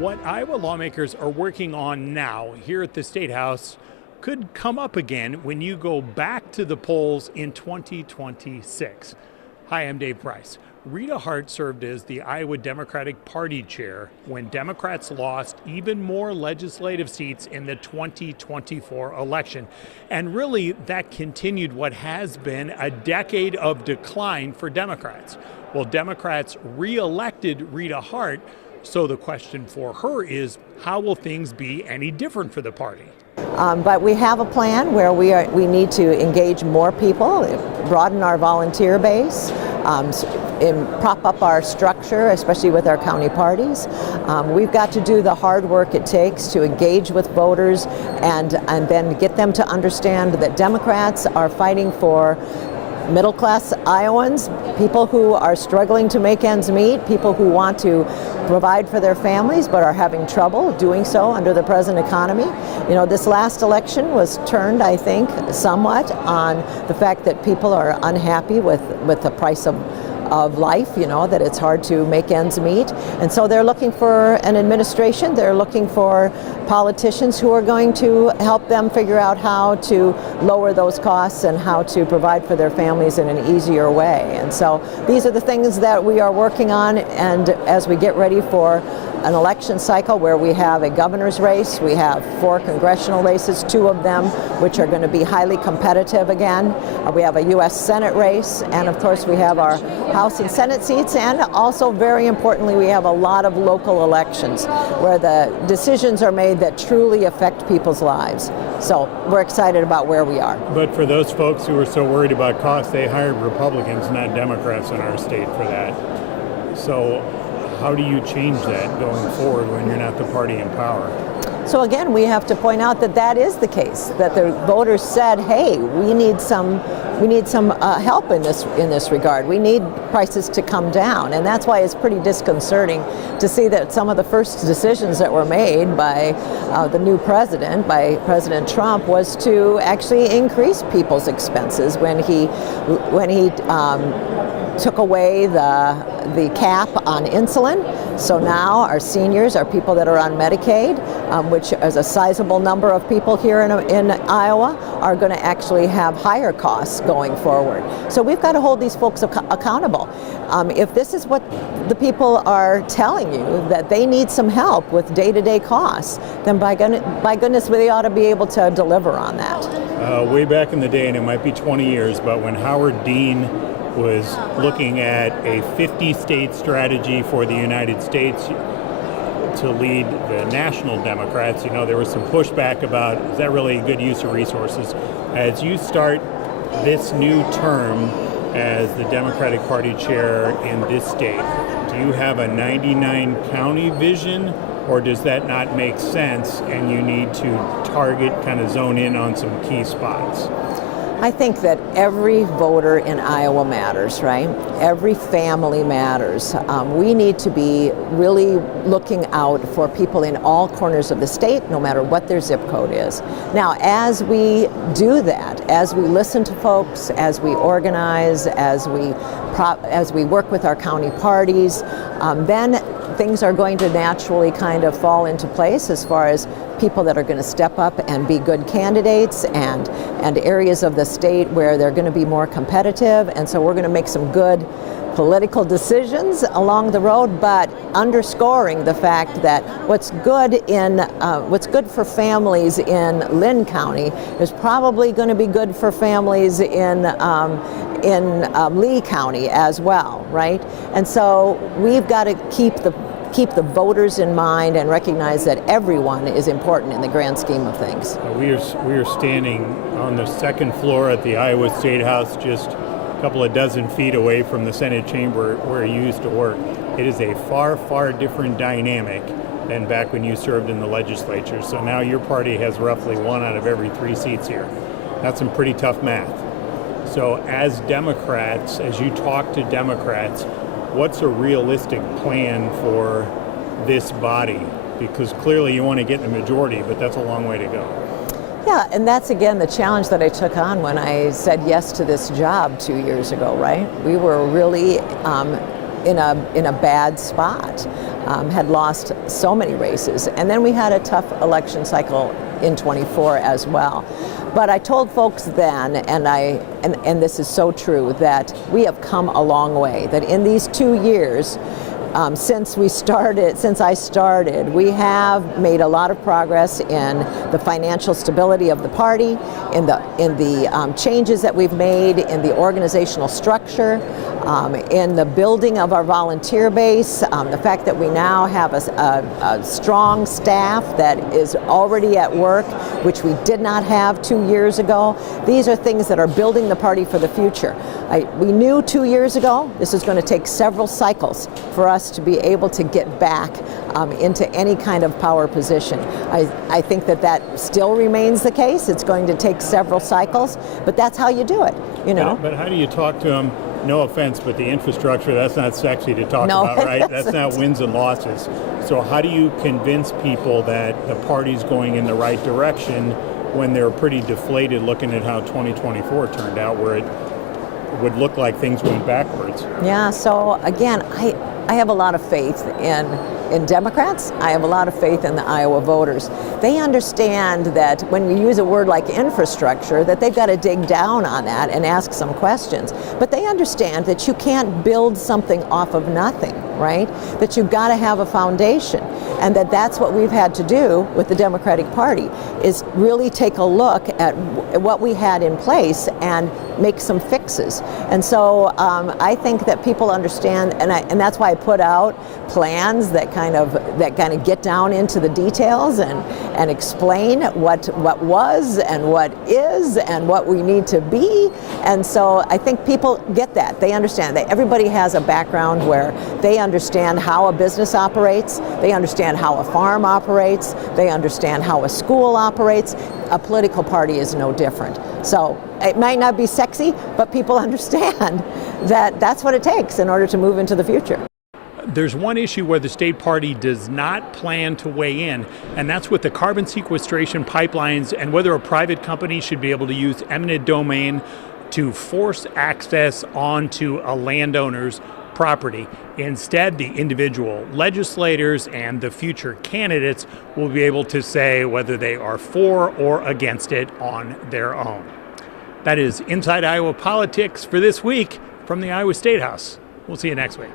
What Iowa lawmakers are working on now here at the State House could come up again when you go back to the polls in 2026. Hi, I'm Dave Price. Rita Hart served as the Iowa Democratic Party chair when Democrats lost even more legislative seats in the 2024 election. And really, that continued what has been a decade of decline for Democrats. Well, Democrats re-elected Rita Hart, so the question for her is, how will things be any different for the party? But we have a plan where we need to engage more people, broaden our volunteer base, and prop up our structure, especially with our county parties. We've got to do the hard work it takes to engage with voters and then get them to understand that Democrats are fighting for middle-class Iowans, people who are struggling to make ends meet, people who want to provide for their families but are having trouble doing so under the present economy. You know, this last election was turned, I think, somewhat on the fact that people are unhappy with the price of life, you know, that it's hard to make ends meet. And so they're looking for an administration, they're looking for politicians who are going to help them figure out how to lower those costs and how to provide for their families in an easier way. And so these are the things that we are working on, and as we get ready for an election cycle where we have a governor's race, we have 4 congressional races, 2 of them which are going to be highly competitive again. We have a U.S. Senate race, and of course we have our House and Senate seats, and also very importantly we have a lot of local elections where the decisions are made that truly affect people's lives. So we're excited about where we are. But for those folks who are so worried about costs, they hired Republicans, not Democrats in our state for that. So how do you change that going forward when you're not the party in power? So again, we have to point out that that is the case, that the voters said, hey, we need some help in this regard. We need prices to come down, and that's why it's pretty disconcerting to see that some of the first decisions that were made by the new president, by President Trump, was to actually increase people's expenses when he took away the cap on insulin. So now our seniors, our people that are on Medicaid, which is a sizable number of people here in Iowa, are going to actually have higher costs going forward. So we've got to hold these folks accountable. If this is what the people are telling you, that they need some help with day-to-day costs, then by goodness, they ought to be able to deliver on that. Way back in the day, and it might be 20 years, but when Howard Dean was looking at a 50-state strategy for the United States to lead the national Democrats, you know, there was some pushback about, is that really a good use of resources? As you start this new term as the Democratic Party chair in this state, do you have a 99-county vision, or does that not make sense and you need to target, kind of zone in on some key spots? I think that every voter in Iowa matters, right? Every family matters. We need to be really looking out for people in all corners of the state, no matter what their zip code is. Now, as we do that, as we listen to folks, as we organize, as we work with our county parties, then things are going to naturally kind of fall into place as far as people that are going to step up and be good candidates, and areas of the state where they're going to be more competitive. And so we're going to make some good political decisions along the road, but underscoring the fact that what's good for families in Lynn County is probably going to be good for families in Lee County as well, right? And so we've got to keep the voters in mind and recognize that everyone is important in the grand scheme of things. We are standing on the second floor at the Iowa State House, just a couple of dozen feet away from the Senate chamber where you used to work. It is a far, far different dynamic than back when you served in the legislature. So now your party has roughly 1 out of every 3 seats here. That's some pretty tough math. So as Democrats, as you talk to Democrats, what's a realistic plan for this body? Because clearly you want to get the majority, but that's a long way to go. Yeah, and that's again the challenge that I took on when I said yes to this job 2 years ago, right? We were really in a bad spot, had lost so many races. And then we had a tough election cycle in 24 as well. But I told folks then, and this is so true, that we have come a long way, that in these 2 years, since I started, we have made a lot of progress in the financial stability of the party, in the changes that we've made in the organizational structure, in the building of our volunteer base, the fact that we now have a strong staff that is already at work, which we did not have 2 years ago. These are things that are building the party for the future. We knew 2 years ago this is going to take several cycles for us to be able to get back into any kind of power position. I think that still remains the case. It's going to take several cycles, but that's how you do it, you know. But how do you talk to them? No offense, but the infrastructure, that's not sexy to talk about, right? That's not wins and losses. So how do you convince people that the party's going in the right direction when they're pretty deflated looking at how 2024 turned out, where it would look like things went backwards? Yeah, so again, I have a lot of faith in Democrats. I have a lot of faith in the Iowa voters. They understand that when we use a word like infrastructure, that they've got to dig down on that and ask some questions. But they understand that you can't build something off of nothing, right? That you've got to have a foundation. And that's what we've had to do with the Democratic Party, is really take a look at what we had in place and make some fixes. And so I think that people understand, and that's why I put out plans that kind of get down into the details and explain what was and what is and what we need to be. And so I think people get that. They understand that everybody has a background where they understand how a business operates, they understand how a farm operates, they understand how a school operates. A political party is no different. So it might not be sexy, but people understand that that's what it takes in order to move into the future. There's one issue where the state party does not plan to weigh in, and that's with the carbon sequestration pipelines and whether a private company should be able to use eminent domain to force access onto a landowner's property. Instead, the individual legislators and the future candidates will be able to say whether they are for or against it on their own. That is Inside Iowa Politics for this week from the Iowa State House. We'll see you next week.